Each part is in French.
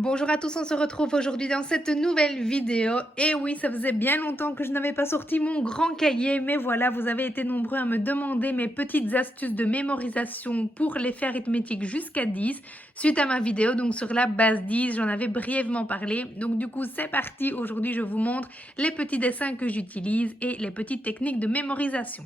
Bonjour à tous, on se retrouve aujourd'hui dans cette nouvelle vidéo. Et oui, ça faisait bien longtemps que je n'avais pas sorti mon grand cahier, mais voilà, vous avez été nombreux à me demander mes petites astuces de mémorisation pour les faits arithmétiques jusqu'à 10 suite à ma vidéo donc sur la base 10, j'en avais brièvement parlé. Donc du coup, c'est parti. Aujourd'hui, je vous montre les petits dessins que j'utilise et les petites techniques de mémorisation.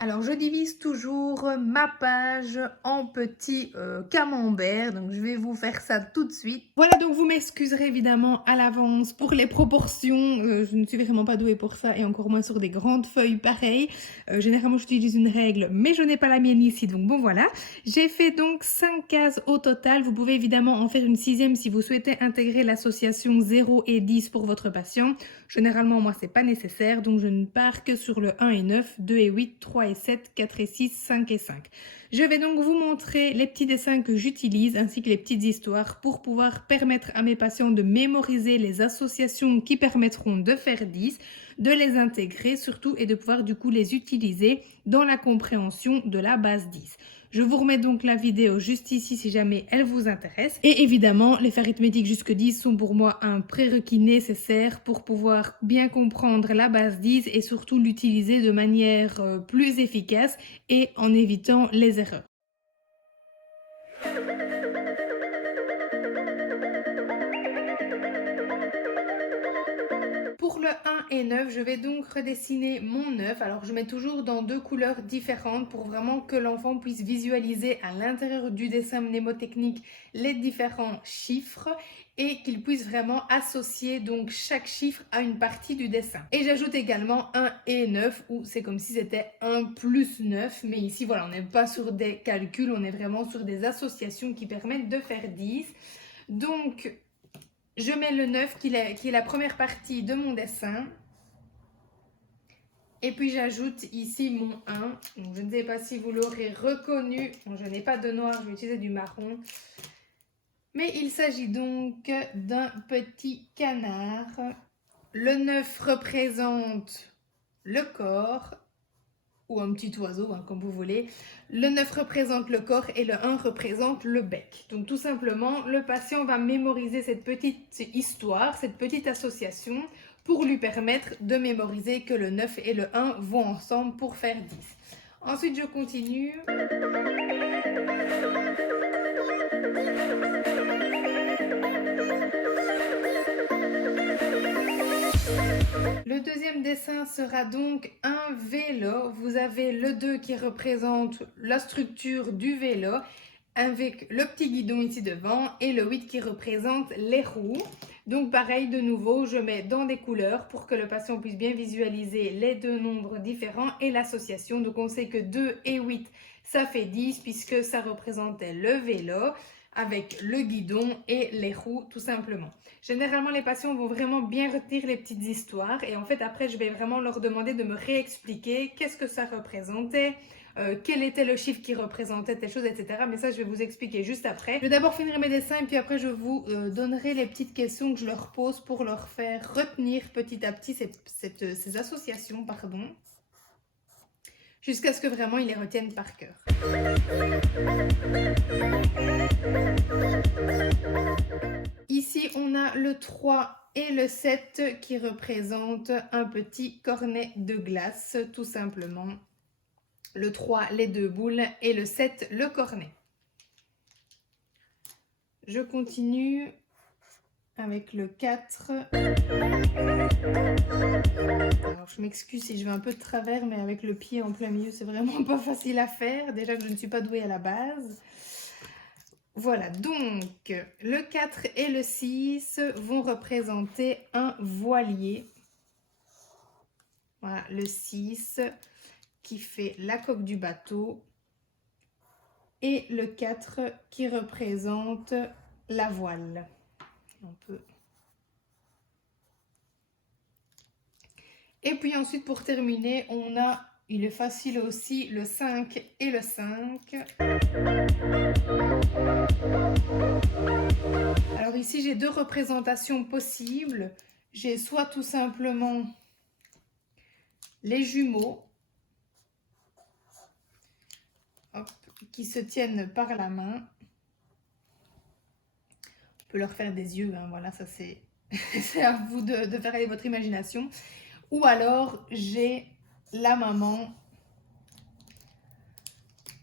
Alors, je divise toujours ma page en petits camemberts. Donc, je vais vous faire ça tout de suite. Voilà, donc vous m'excuserez évidemment à l'avance pour les proportions. Je ne suis vraiment pas douée pour ça et encore moins sur des grandes feuilles pareilles. Généralement, j'utilise une règle, mais je n'ai pas la mienne ici. Donc, bon, voilà. J'ai fait donc 5 cases au total. Vous pouvez évidemment en faire une sixième si vous souhaitez intégrer l'association 0 et 10 pour votre patient. Généralement, moi, c'est pas nécessaire, donc je ne pars que sur le 1 et 9, 2 et 8, 3 et 7, 4 et 6, 5 et 5. Je vais donc vous montrer les petits dessins que j'utilise ainsi que les petites histoires pour pouvoir permettre à mes patients de mémoriser les associations qui permettront de faire 10, de les intégrer surtout et de pouvoir du coup les utiliser dans la compréhension de la base 10. Je vous remets donc la vidéo juste ici si jamais elle vous intéresse. Et évidemment, les faits arithmétiques jusque 10 sont pour moi un prérequis nécessaire pour pouvoir bien comprendre la base 10 et surtout l'utiliser de manière plus efficace et en évitant les erreurs. Pour le 1 et 9, je vais donc redessiner mon 9. Alors, je mets toujours dans deux couleurs différentes pour vraiment que l'enfant puisse visualiser à l'intérieur du dessin mnémotechnique les différents chiffres et qu'il puisse vraiment associer donc chaque chiffre à une partie du dessin. Et j'ajoute également 1 et 9 où c'est comme si c'était 1 plus 9. Mais ici, voilà, on n'est pas sur des calculs, on est vraiment sur des associations qui permettent de faire 10. Donc, je mets le 9 qui est la première partie de mon dessin. Et puis j'ajoute ici mon 1. Donc, je ne sais pas si vous l'aurez reconnu. Bon, je n'ai pas de noir, je vais utiliser du marron. Mais il s'agit donc d'un petit canard. Le 9 représente le corps, ou un petit oiseau, comme vous voulez. Le 9 représente le corps et le 1 représente le bec. Donc tout simplement, le patient va mémoriser cette petite histoire, cette petite association, pour lui permettre de mémoriser que le 9 et le 1 vont ensemble pour faire 10. Ensuite, je continue. Le deuxième dessin sera donc un vélo. Vous avez le 2 qui représente la structure du vélo avec le petit guidon ici devant et le 8 qui représente les roues. Donc pareil, de nouveau, je mets dans des couleurs pour que le patient puisse bien visualiser les deux nombres différents et l'association. Donc on sait que 2 et 8, ça fait 10 puisque ça représentait le vélo avec le guidon et les roues tout simplement. Généralement, les patients vont vraiment bien retenir les petites histoires et en fait après je vais vraiment leur demander de me réexpliquer qu'est-ce que ça représentait, quel était le chiffre qui représentait telle chose, etc. Mais ça je vais vous expliquer juste après. Je vais d'abord finir mes dessins et puis après je vous donnerai les petites questions que je leur pose pour leur faire retenir petit à petit ces associations, pardon, jusqu'à ce que vraiment ils les retiennent par cœur. Ici, on a le 3 et le 7 qui représentent un petit cornet de glace, tout simplement. Le 3, les deux boules, et le 7, le cornet. Je continue avec le 4. Alors, je m'excuse si je vais un peu de travers, mais avec le pied en plein milieu, c'est vraiment pas facile à faire. Déjà que je ne suis pas douée à la base. Voilà, donc le 4 et le 6 vont représenter un voilier. Voilà, le 6 qui fait la coque du bateau et le 4 qui représente la voile. Et puis ensuite, pour terminer, on a, il est facile aussi, le 5 et le 5. Alors ici, j'ai deux représentations possibles. J'ai soit tout simplement les jumeaux, qui se tiennent par la main. On peut leur faire des yeux, hein, voilà, ça c'est c'est à vous de faire aller votre imagination. Ou alors, j'ai la maman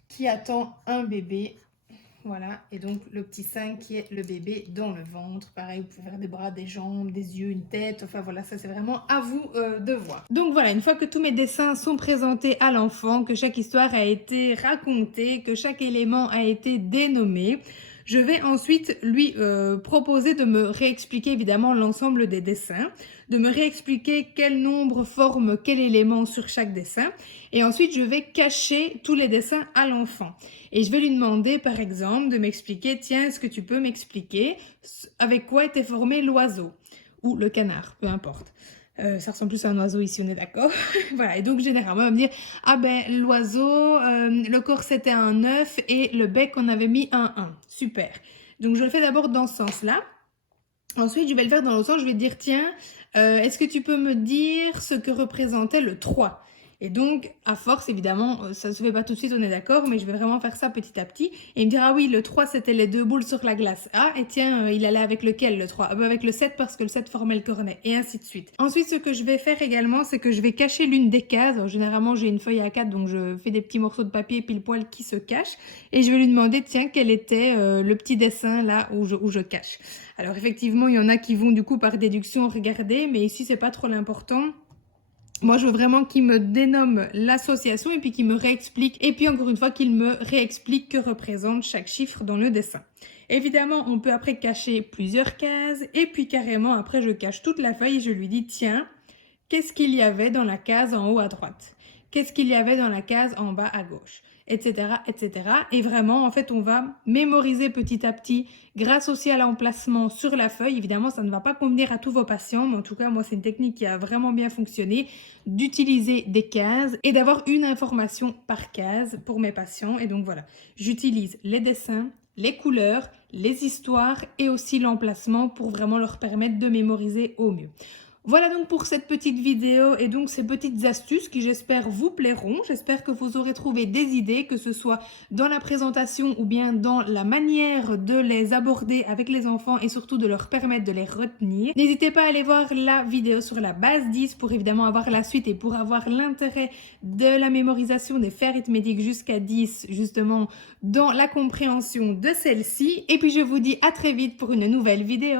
qui attend un bébé. Voilà, et donc le petit sein qui est le bébé dans le ventre. Pareil, vous pouvez faire des bras, des jambes, des yeux, une tête. Enfin voilà, ça c'est vraiment à vous de voir. Donc voilà, une fois que tous mes dessins sont présentés à l'enfant, que chaque histoire a été racontée, que chaque élément a été dénommé, je vais ensuite lui proposer de me réexpliquer évidemment l'ensemble des dessins, de me réexpliquer quel nombre forme quel élément sur chaque dessin. Et ensuite, je vais cacher tous les dessins à l'enfant. Et je vais lui demander, par exemple, de m'expliquer, tiens, est-ce que tu peux m'expliquer avec quoi était formé l'oiseau ou le canard, peu importe. Ça ressemble plus à un oiseau ici, on est d'accord. Voilà, et donc généralement, on va me dire, ah ben l'oiseau, le corps c'était un œuf et le bec on avait mis un 1. Super. Donc je le fais d'abord dans ce sens-là. Ensuite, je vais le faire dans l'autre sens, je vais te dire, tiens, est-ce que tu peux me dire ce que représentait le 3 ? Et donc, à force, évidemment, ça ne se fait pas tout de suite, on est d'accord, mais je vais vraiment faire ça petit à petit. Et il me dira, ah oui, le 3, c'était les 2 boules sur la glace. Ah, et tiens, il allait avec lequel, le 3 ? Ah, ben avec le 7, parce que le 7 formait le cornet, et ainsi de suite. Ensuite, ce que je vais faire également, c'est que je vais cacher l'une des cases. Alors, généralement, j'ai une feuille A4, donc je fais des petits morceaux de papier pile poil qui se cachent. Et je vais lui demander, tiens, quel était le petit dessin là où je cache. Alors, effectivement, il y en a qui vont du coup par déduction regarder, mais ici, c'est pas trop l'important. Moi, je veux vraiment qu'il me dénomme l'association et puis qu'il me réexplique. Et puis, encore une fois, qu'il me réexplique que représente chaque chiffre dans le dessin. Évidemment, on peut après cacher plusieurs cases. Et puis, carrément, après, je cache toute la feuille et je lui dis, tiens, qu'est-ce qu'il y avait dans la case en haut à droite ? Qu'est-ce qu'il y avait dans la case en bas à gauche ? Etc., etc. Et vraiment, en fait, on va mémoriser petit à petit grâce aussi à l'emplacement sur la feuille. Évidemment, ça ne va pas convenir à tous vos patients, mais en tout cas, moi, c'est une technique qui a vraiment bien fonctionné, d'utiliser des cases et d'avoir une information par case pour mes patients. Et donc voilà, j'utilise les dessins, les couleurs, les histoires et aussi l'emplacement pour vraiment leur permettre de mémoriser au mieux. Voilà donc pour cette petite vidéo et donc ces petites astuces qui j'espère vous plairont. J'espère que vous aurez trouvé des idées, que ce soit dans la présentation ou bien dans la manière de les aborder avec les enfants et surtout de leur permettre de les retenir. N'hésitez pas à aller voir la vidéo sur la base 10 pour évidemment avoir la suite et pour avoir l'intérêt de la mémorisation des faits arithmétiques jusqu'à 10 justement dans la compréhension de celle-ci. Et puis je vous dis à très vite pour une nouvelle vidéo.